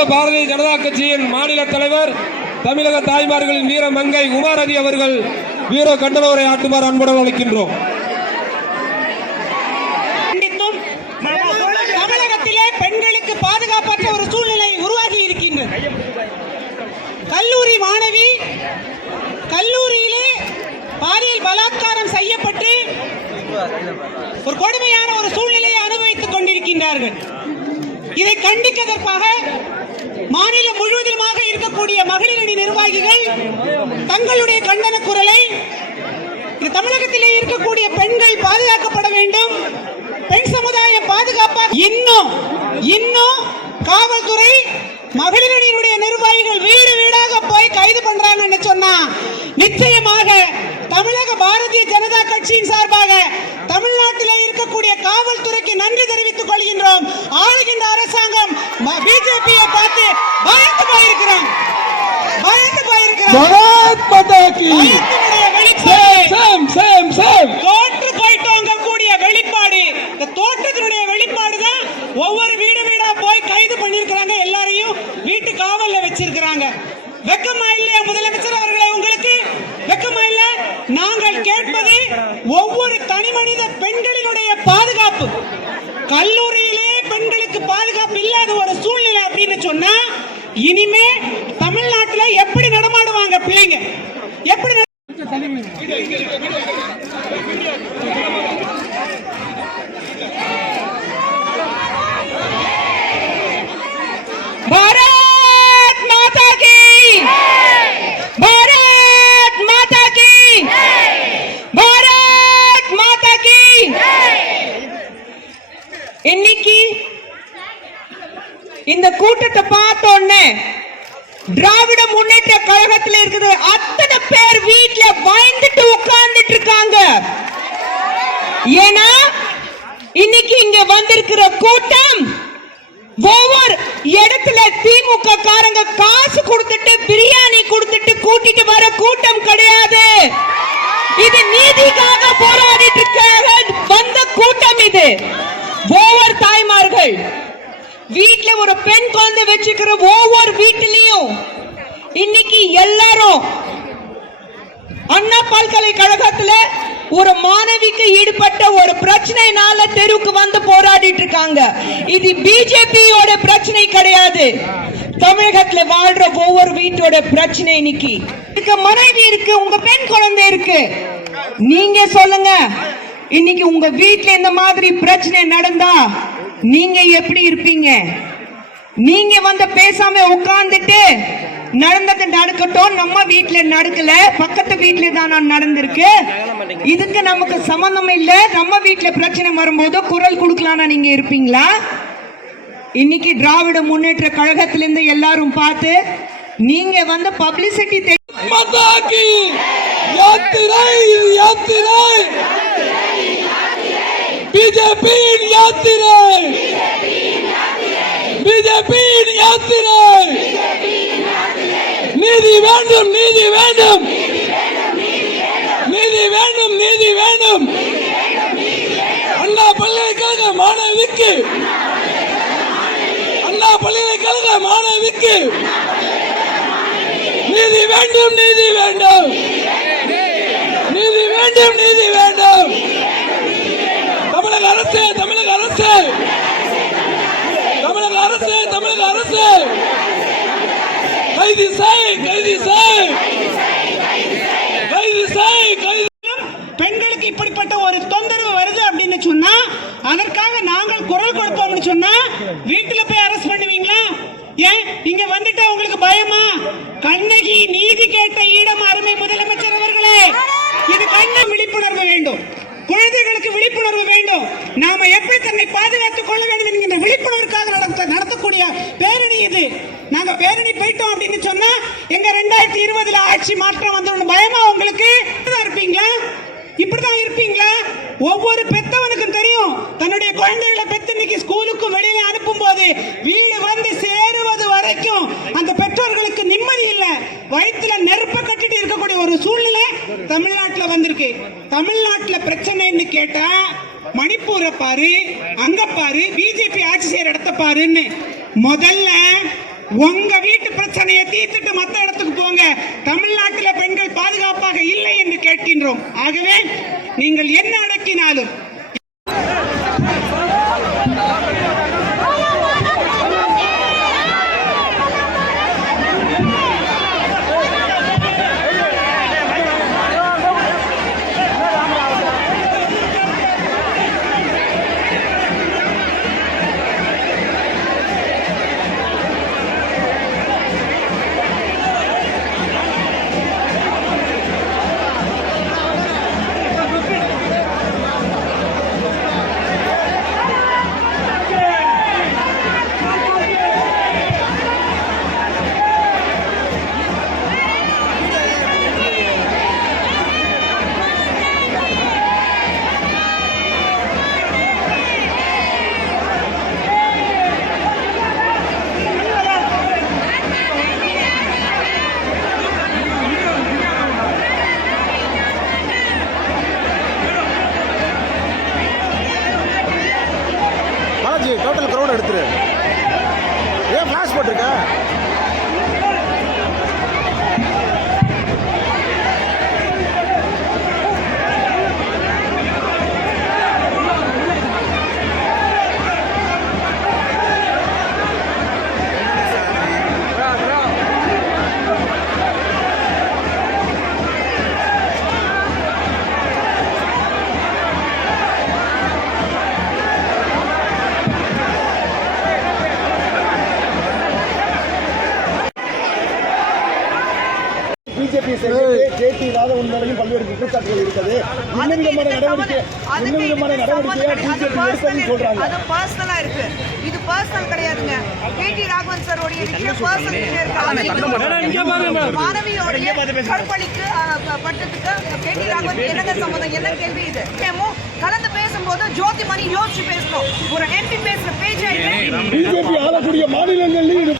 தொடர்ந்து பாரதிய ஜனதா கட்சியின் மாநில தலைவர் தமிழக தாய்மார்களின் வீர மங்கை உமாரதி அவர்கள் வீர கண்டன உரை ஆற்றுமாறு அன்புடன் அழைக்கின்றோம். தமிழகத்திலே பெண்களுக்கு பாதுகாப்பற்ற ஒரு சூழ்நிலை உருவாகி இருக்கின்றது. கல்லூரி மாணவி கல்லூரியிலே பாலியல் பலாத்காரம் செய்யப்பட்டு ஒரு கொடுமையான ஒரு சூழ்நிலையை அனுபவித்துக் கொண்டிருக்கின்றார்கள். இதை கண்டிப்பதற்காக மாநிலம் முழுவதுமாக இருக்கக்கூடிய மகளிர் அணி நிர்வாகிகள் தங்களுடைய கண்டன குரலை தமிழகத்திலே இருக்கக்கூடிய பெண்கள் பாதுகாக்கப்பட வேண்டும், பெண் சமுதாயம் பாதுகாப்பாக இன்னும் காவல்துறை மகளிர் அணியினுடைய நிர்வாகிகள் வீடு வீடாக போய் கைது பண்றாங்கன்னு சொன்னா நிச்சயமாக தமிழக பாரதிய ஜனதா கட்சியின் சார்பாக தமிழ்நாட்டில் இருக்கக்கூடிய காவல்துறைக்கு நன்றி தெரிவித்துக் கொள்கின்றோம். ஆளுகின்ற அரசாங்கம் பிஜேபியை பார்த்து பயந்து போயிருக்கிறோம். தோற்று போயிட்டோங்க கூடிய வெளிப்பாடு, இந்த தோற்றத்தினுடைய வெளிப்பாடு தான் ஒவ்வொரு வீடு வீடா போய் கைது பண்ணிருக்கிறாங்க, எல்லாரையும் வீட்டு காவல்ல வச்சிருக்கிறாங்க. வெக்கமா இல்லையா முதலமைச்சர் அவர்களே? உங்களுக்கு வெக்கமா இல்ல? நாங்கள் கேட்பது ஒவ்வொரு தனி மனித பெண்களினுடைய பாதுகாப்பு. கல்லூரியிலே பெண்களுக்கு பாதுகாப்பு இல்லாத ஒரு சூழ்நிலை அப்படின்னு சொன்னா இனிமே தமிழ்நாட்டில் எப்படி நடமாடுவாங்க பிள்ளைங்க? எப்படி பாரத் மாதா கி, பாரத் மாதா கி, பாரத் மாதா கி. இன்னைக்கு இந்த கூட்டத்தை பார்த்தோன்னே திராவிட முன்னேற்ற கழகத்தில் இருக்குது அத்தனை பேர் வீட்டுல பயந்துட்டு உட்கார்ந்துட்டு இருக்காங்க. ஏன்னா இன்னைக்கு இங்க வந்திருக்கிற கூட்டம் ஒவ்வொரு இடத்துல திமுக காரங்க காசு கொடுத்துட்டு பிரியாணி கொடுத்துட்டு கூட்டிட்டு வர கூட்டம் கிடையாது. இது நீதிக்காக போராடிட்டு வந்த கூட்டம். இது ஒவ்வொரு தாய்மார்கள் வீட்டுல ஒரு பெண் குழந்தை வச்சுக்கிற ஒவ்வொரு வீட்டிலையும் இன்னைக்கு எல்லாரும் அண்ணா பல்கலைக்கழகத்துல ஒரு மாணவிக்கு ஈடுபட்ட ஒரு பிரச்சனைனால தெருவுக்கு வந்து போராடிட்டு இருக்காங்க. இது பிஜேபியோட பிரச்சனை கிடையாது, தமிழகத்துல வாழ்ற ஒவ்வொரு வீட்டோட பிரச்சனை. இன்னைக்கு மனைவி இருக்கு, உங்க பெண் குழந்தை இருக்கு, நீங்க சொல்லுங்க, இன்னைக்கு உங்க வீட்டுல இந்த மாதிரி பிரச்சனை நடந்தா நீங்க எப்படி இருப்பீங்க? நீங்க வந்து பேசாம உட்கார்ந்துட்டு நடந்தது நடக்கட்டும், நம்ம வீட்டுல நடக்கல, பக்கத்து வீட்டுல தான் நடந்திருக்கு, இதுக்கு நமக்கு சம்பந்தம் இல்ல, நம்ம வீட்டுல பிரச்சனை வரும்போது குரல் கொடுக்கலாம்னா நீங்க இருப்பீங்களா? இன்னைக்கு திராவிட முன்னேற்ற கழகத்திலிருந்து எல்லாரும் பார்த்து நீங்க வந்து பப்ளிசிட்டி பிஜேபியின் யாத்திரை, பிஜேபியின் யாத்திரை. நீதி வேண்டும், நீதி வேண்டும், நீதி வேண்டும், நீதி வேண்டும். அண்ணா பல்கலைக்கழக மாணவிக்கு, அண்ணா பல்கலைக்கழக மாணவிக்கு நீதி வேண்டும், நீதி வேண்டும், நீதி வேண்டும், நீதி வேண்டும். தமிழக அரசு, தமிழக அரசு, தமிழக அரசு, தமிழக அரசு கைது செய், கைது செய், கைது செய், கைது. பெண்களுக்கு இப்படிப்பட்ட ஒரு தொந்தரவு வருது அப்படின்னு சொன்னா அதற்காக நாங்கள் குரல் கொடுப்போம்னு சொன்னா வீட்டுல போய் அரெஸ்ட் பண்ணுவீங்களா? ஏன் இங்க வந்துட்டா உங்களுக்கு பயமா? கண்ணகி நீதி கேட்ட இடம் அருமை முதலமைச்சர் அவர்களே, இது கண்ண விழிப்புணர்வு வேண்டும், குழந்தைகளுக்கு விழிப்புணர்வு வேண்டும், நாம எப்படி தன்னை பாதுகாத்துக் கொள்ள வேண்டும் என்கிற விழிப்புணர்வுக்காக நடத்தக்கூடிய பேரணி இது. நாங்க பேரணி போயிட்டோம் அப்படின்னு சொன்னா எங்க 2020 ஆட்சி மாற்றம் வந்து பயமா உங்களுக்கு? இருப்பீங்களா? இப்படிதான் இருப்பீங்களா? ஒவ்வொரு பெத்தவனுக்கும் தெரியும், தன்னுடைய குழந்தைகளை பெத்து இன்னைக்கு ஸ்கூலுக்கும் வெளியில அனுப்பும் போது வீடு வந்து சேருவது வரைக்கும் அந்த பெற்றோர்களுக்கு நிம்மதி இல்லை, வயிற்றுல நெருப்ப கட்டிட்டு இருக்கக்கூடிய ஒரு சூழ்நிலை தமிழ்நாட்டில் வந்திருக்கு. தமிழ்நாட்டில் பிரச்சனைன்னு கேட்டா மணிப்பூரை பாரு, அங்க பாரு, பிஜேபி ஆட்சி செய்யற இடத்த பாருன்னு முதல்ல உங்க வீட்டு பிரச்சனையை தீர்த்துட்டு மத்த இடத்துக்கு போங்க. தமிழ்நாட்டில் பெண்கள் பாதுகாப்பாக இல்லை என்று கேட்கின்றோம். ஆகவே நீங்கள் என்ன அடக்கினாலும் பாலாஜி டோட்டல் க்ரௌட் எடுத்துரு. ஏன் ஃபிளாஷ் போட்டிருக்க? பிஜேபி ஜேபி ராகவன் மேலையும் பல்வேறு குற்றச்சாட்டுகள் இருக்கிறது. என்ன விதமான நடவடிக்கையா பிஜேபி எடுப்பதுன்னு சொல்றாங்க. அது பர்சனலா இருக்கு. இது பர்சனல் கிடையாதுங்க. கேடி ராகவன் சார் உடைய விஷயம் பர்சனல் இருக்கு. மாணவியோடைய கற்பழிக்கு பட்டத்துக்கு கேடி ராகவன் என்னங்க சம்பந்தம்? என்ன கேள்வி இது? கலந்து பேசும்போது ஜோதிமணி யோசிச்சு பேசணும். ஒரு எம்பி பேசுற பேஜ் பிஜேபி ஆளக்கூடிய மாநிலங்களில்